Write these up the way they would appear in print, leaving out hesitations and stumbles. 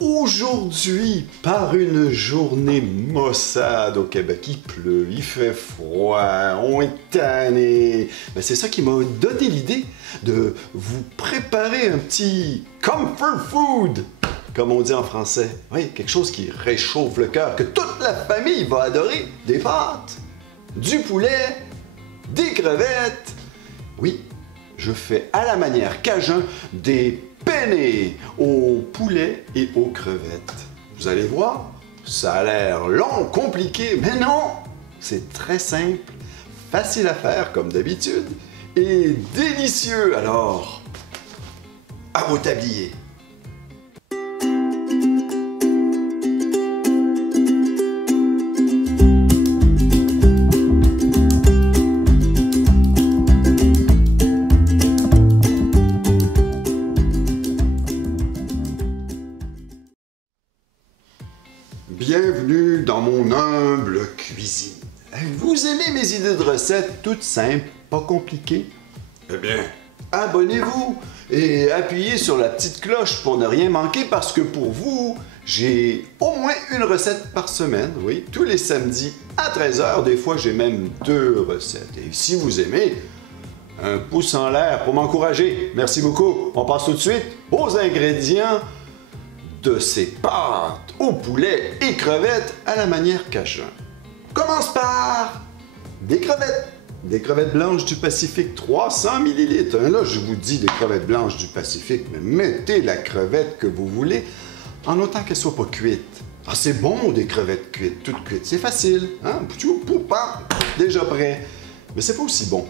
Aujourd'hui, par une journée maussade au Québec, il pleut, il fait froid, on est tanné. Ben, c'est ça qui m'a donné l'idée de vous préparer un petit comfort food, comme on dit en français. Oui, quelque chose qui réchauffe le cœur, que toute la famille va adorer. Des pâtes, du poulet, des crevettes. Oui, je fais à la manière cajun des penne au poulet et aux crevettes. Vous allez voir, ça a l'air long, compliqué, mais non! C'est très simple, facile à faire comme d'habitude et délicieux. Alors, à vos tabliers. Bienvenue dans mon humble cuisine. Vous aimez mes idées de recettes toutes simples, pas compliquées? Eh bien, abonnez-vous et appuyez sur la petite cloche pour ne rien manquer parce que pour vous, j'ai au moins une recette par semaine, oui, tous les samedis à 13 h. Des fois, j'ai même 2 recettes. Et si vous aimez, un pouce en l'air pour m'encourager. Merci beaucoup. On passe tout de suite aux ingrédients de ces pâtes au poulet et crevettes à la manière cajun. Commence par des crevettes. Des crevettes blanches du Pacifique, 300 ml. Là, je vous dis des crevettes blanches du Pacifique, mais mettez la crevette que vous voulez, en autant qu'elle ne soit pas cuite. Ah, c'est bon, des crevettes cuites, toutes cuites. C'est facile, hein? Déjà prêt. Mais c'est pas aussi bon.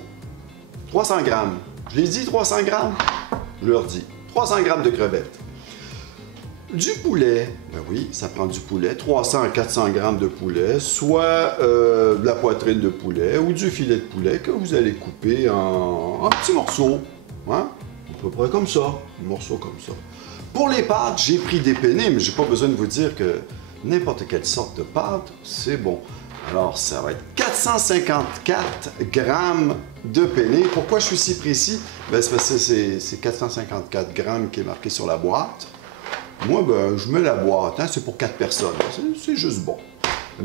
300 grammes. Je les dis 300 grammes? Je leur dis 300 grammes de crevettes. Du poulet, ben oui, ça prend du poulet, 300 à 400 grammes de poulet, soit de la poitrine de poulet ou du filet de poulet que vous allez couper en petits morceaux, hein? À peu près comme ça, un morceau comme ça. Pour les pâtes, j'ai pris des penne, mais j'ai pas besoin de vous dire que n'importe quelle sorte de pâte, c'est bon. Alors, ça va être 454 grammes de penne. Pourquoi je suis si précis? Ben, c'est parce que c'est 454 grammes qui est marqué sur la boîte. Moi, ben, je mets la boîte, hein, c'est pour 4 personnes, c'est juste bon.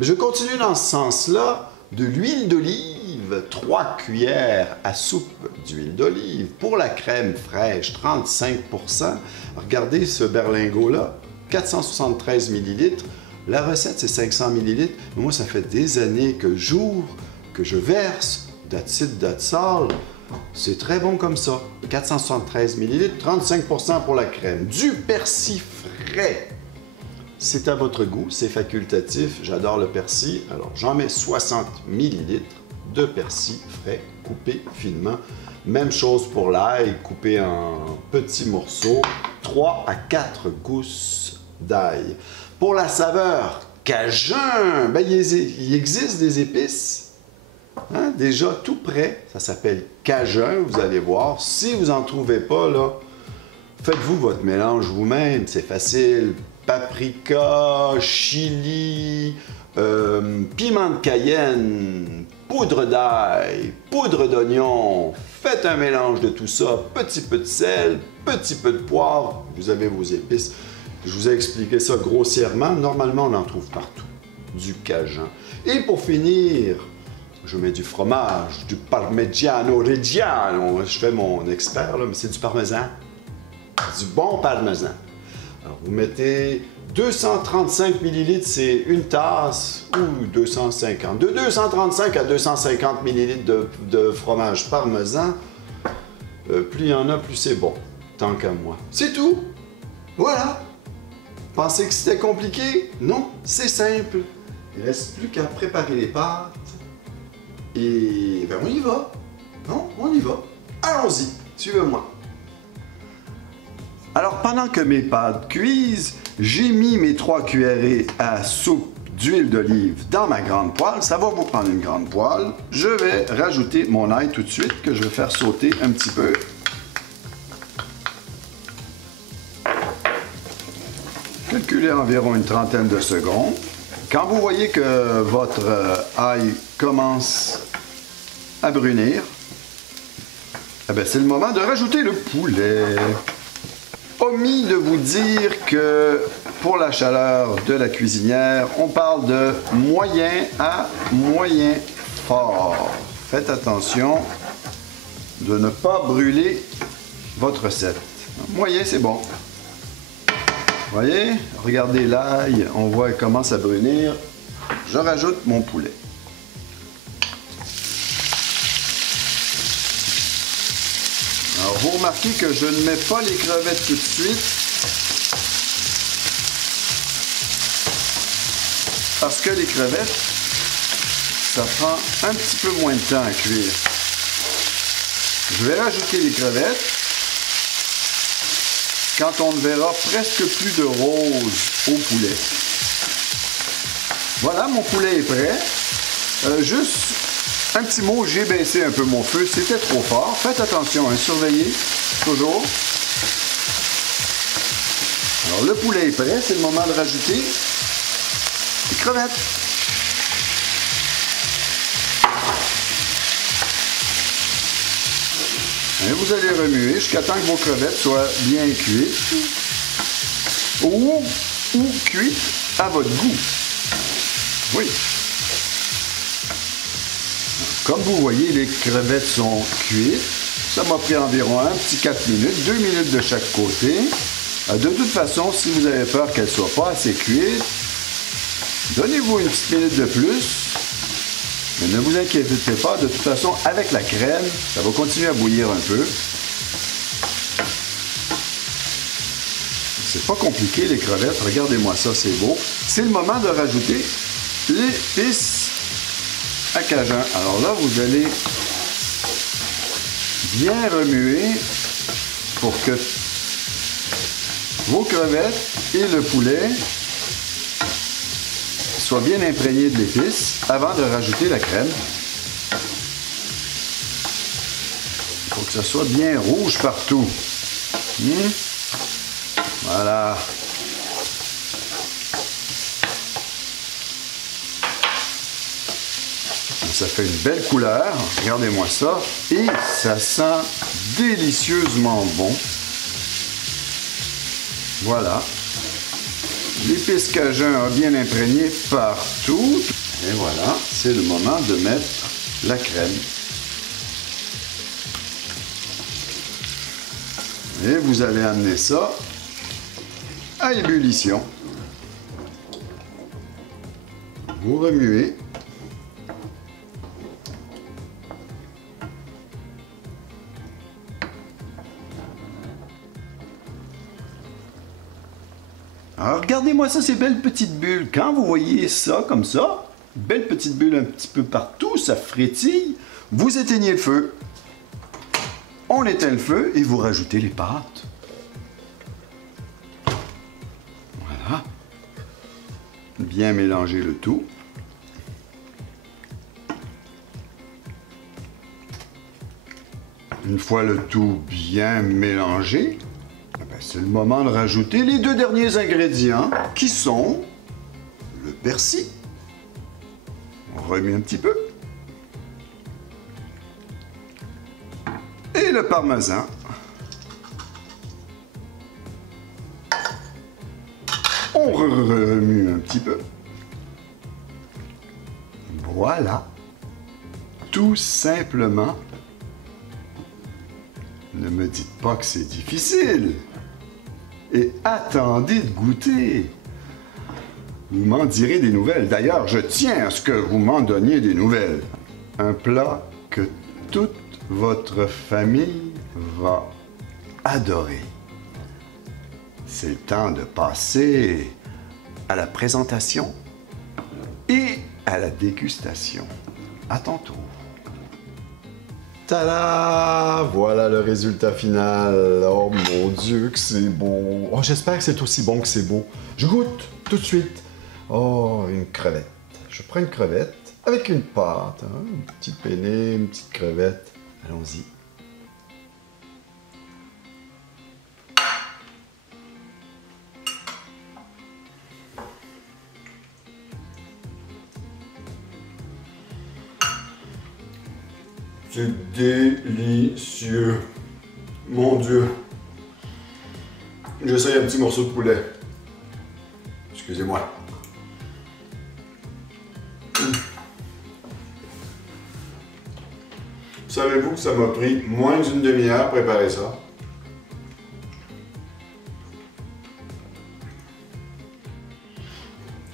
Je continue dans ce sens-là, de l'huile d'olive, 3 cuillères à soupe d'huile d'olive. Pour la crème fraîche, 35 %. Regardez ce berlingot-là, 473 ml. La recette, c'est 500 ml. Mais moi, ça fait des années que j'ouvre, que je verse, that's it, that's all. C'est très bon comme ça. 473 ml, 35 % pour la crème. Du persil frais. C'est à votre goût, c'est facultatif. J'adore le persil. Alors, j'en mets 60 ml de persil frais, coupé finement. Même chose pour l'ail, coupé en petits morceaux. 3 à 4 gousses d'ail. Pour la saveur cajun, ben, il existe des épices. Hein? Déjà tout prêt, ça s'appelle cajun, vous allez voir. Si vous n'en trouvez pas, là, faites-vous votre mélange vous-même, c'est facile. Paprika, chili, piment de cayenne, poudre d'ail, poudre d'oignon. Faites un mélange de tout ça, petit peu de sel, petit peu de poivre, vous avez vos épices. Je vous ai expliqué ça grossièrement, normalement on en trouve partout, du cajun. Et pour finir, je mets du fromage, du Parmigiano Reggiano. Je fais mon expert, là, mais c'est du parmesan. Du bon parmesan. Alors, vous mettez 235 ml, c'est une tasse, ou 250. De 235 à 250 ml de fromage parmesan. Plus il y en a, plus c'est bon. Tant qu'à moi. C'est tout. Voilà. Pensez que c'était compliqué? Non, c'est simple. Il ne reste plus qu'à préparer les pâtes. Et ben on y va. Non, on y va. Allons-y, suivez-moi. Alors pendant que mes pâtes cuisent, j'ai mis mes 3 cuillerées à soupe d'huile d'olive dans ma grande poêle. Ça va vous prendre une grande poêle. Je vais rajouter mon ail tout de suite que je vais faire sauter un petit peu. Calculez environ une trentaine de secondes. Quand vous voyez que votre ail commence à brunir, eh bien, c'est le moment de rajouter le poulet. Au omis de vous dire que pour la chaleur de la cuisinière, on parle de moyen à moyen fort. Faites attention de ne pas brûler votre recette. Moyen, c'est bon. Vous voyez, regardez l'ail, on voit qu'il commence à brunir. Je rajoute mon poulet. Alors, vous remarquez que je ne mets pas les crevettes tout de suite. Parce que les crevettes, ça prend un petit peu moins de temps à cuire. Je vais rajouter les crevettes quand on ne verra presque plus de rose au poulet. Voilà, mon poulet est prêt. Juste un petit mot, j'ai baissé un peu mon feu, c'était trop fort. Faites attention, hein, surveillez toujours. Alors le poulet est prêt, c'est le moment de rajouter les crevettes. Et vous allez remuer jusqu'à temps que vos crevettes soient bien cuites ou cuites à votre goût. Oui. Comme vous voyez, les crevettes sont cuites. Ça m'a pris environ un petit 4 minutes, 2 minutes de chaque côté. De toute façon, si vous avez peur qu'elles ne soient pas assez cuites, donnez-vous une petite minute de plus. Mais ne vous inquiétez pas, de toute façon, avec la crème, ça va continuer à bouillir un peu. C'est pas compliqué, les crevettes. Regardez-moi ça, c'est beau. C'est le moment de rajouter l'épice à Cajun. Alors là, vous allez bien remuer pour que vos crevettes et le poulet soient bien imprégnés de l'épice avant de rajouter la crème. Il faut que ça soit bien rouge partout. Voilà. Ça fait une belle couleur. Regardez-moi ça. Et ça sent délicieusement bon. Voilà. L'épice Cajun a bien imprégné partout. Et voilà, c'est le moment de mettre la crème. Et vous allez amener ça à ébullition. Vous remuez. Alors, regardez-moi ça, ces belles petites bulles. Quand vous voyez ça comme ça, belles petites bulles un petit peu partout, ça frétille, vous éteignez le feu. On éteint le feu et vous rajoutez les pâtes. Voilà. Bien mélanger le tout. Une fois le tout bien mélangé, c'est le moment de rajouter les 2 derniers ingrédients qui sont le persil. On remet un petit peu. Et le parmesan. On remue un petit peu. Voilà. Tout simplement. Ne me dites pas que c'est difficile. Et attendez de goûter. Vous m'en direz des nouvelles. D'ailleurs, je tiens à ce que vous m'en donniez des nouvelles. Un plat que toute votre famille va adorer. C'est le temps de passer à la présentation et à la dégustation. À tantôt. Tada! Voilà le résultat final. Oh mon Dieu, que c'est bon. Oh, j'espère que c'est aussi bon que c'est beau. Je goûte tout de suite. Oh, une crevette. Je prends une crevette avec une pâte. Hein? Un petit penne, une petite crevette. Allons-y. C'est délicieux. Mon Dieu. j'essaye un petit morceau de poulet. Excusez-moi. Savez-vous que ça m'a pris moins d'une demi-heure préparer ça?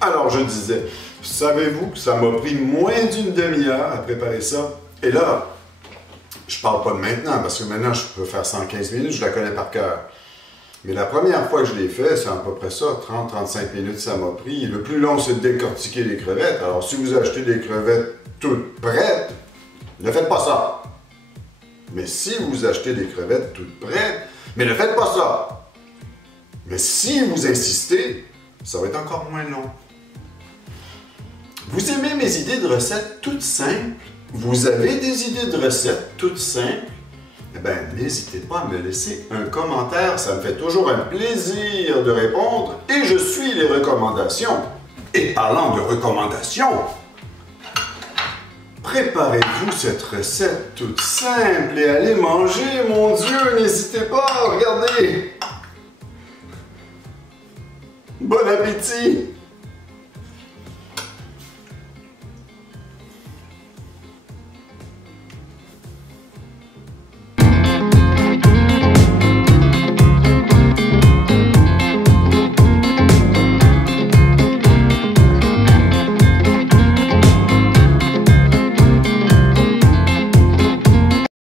Alors, je disais, savez-vous que ça m'a pris moins d'une demi-heure à préparer ça? Et là, je parle pas de maintenant, parce que maintenant, je peux faire ça en 15 minutes, je la connais par cœur. Mais la première fois que je l'ai fait, c'est à peu près ça, 30-35 minutes ça m'a pris. Le plus long, c'est de décortiquer les crevettes. Alors, si vous achetez des crevettes toutes prêtes, ne faites pas ça. Mais si vous achetez des crevettes toutes prêtes, mais ne faites pas ça. Mais si vous insistez, ça va être encore moins long. Vous aimez mes idées de recettes toutes simples? Vous avez des idées de recettes toutes simples? Eh bien, n'hésitez pas à me laisser un commentaire, ça me fait toujours un plaisir de répondre et je suis les recommandations. Et parlant de recommandations, préparez-vous cette recette toute simple et allez manger, mon Dieu, n'hésitez pas, regardez! Bon appétit!